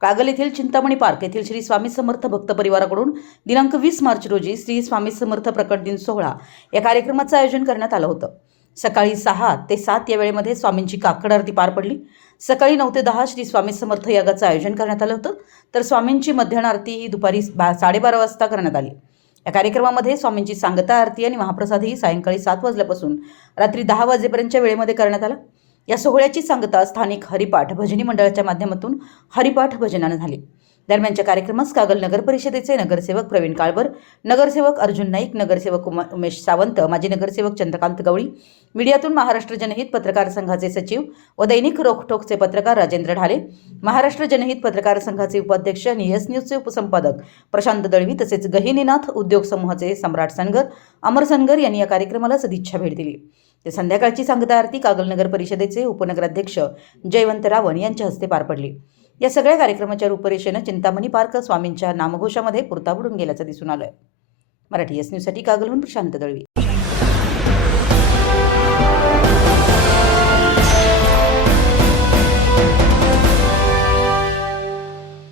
कागल येथील चिंतामणी पार्क येथील श्री स्वामी समर्थ भक्त परिवाराकडून दिनांक 20 मार्च रोजी श्री स्वामी समर्थ प्रकट दिन सोहळा या कार्यक्रमाचं आयोजन करण्यात आलं होतं। सकाळी 6 ते 7 या वेळेमध्ये स्वामींची काकड आरती पार पडली। सकाळी 9 ते 10 श्री स्वामी समर्थ यागाचं आयोजन करण्यात आलं होतं, तर स्वामींची मध्याह्न आरती ही दुपारी 12:30 वाजता करण्यात आली। या कार्यक्रमामध्ये स्वामींची सांगता आरती आणि महाप्रसाद ही सायंकाळी 7 वाजल्यापासून रात्री 10 वाजेपर्यंतच्या वेळेमध्ये करण्यात आला। या सोहळ्याची सांगता स्थानिक हरिपाठ भजनी मंडळाच्या माध्यमातून हरिपाठ भजनाने झाली। दरम्यानच्या कार्यक्रमास कागल नगर परिषदेचे नगरसेवक प्रवीण काळबर, नगरसेवक अर्जुन नाईक, नगरसेवक उमेश सावंत, माजी नगरसेवक चंद्रकांत गवळी, मीडियातून महाराष्ट्र जनहित पत्रकार संघाचे सचिव व दैनिक रोखठोकचे पत्रकार राजेंद्र ढाले, महाराष्ट्र जनहित पत्रकार संघाचे उपाध्यक्ष आणि यस न्यूजचे उपसंपादक प्रशांत दळवी तसेच गहिनीनाथ उद्योग समूहाचे सम्राट सनगर, अमर सनगर यांनी या कार्यक्रमाला सदिच्छा भेट दिली। ते संध्याकाळची सांगता आरती कागल नगर परिषदेचे उपनगराध्यक्ष जयवंत रावण यांच्या हस्ते पार पडली। या सगळ्या कार्यक्रमाच्या रूपरेषेने चिंतामणी पार्क स्वामींच्या नामघोषामध्ये पुरता बुडून गेल्याचं दिसून आलं। मराठी यस न्यूजसाठी कागलहून प्रशांत दळवी।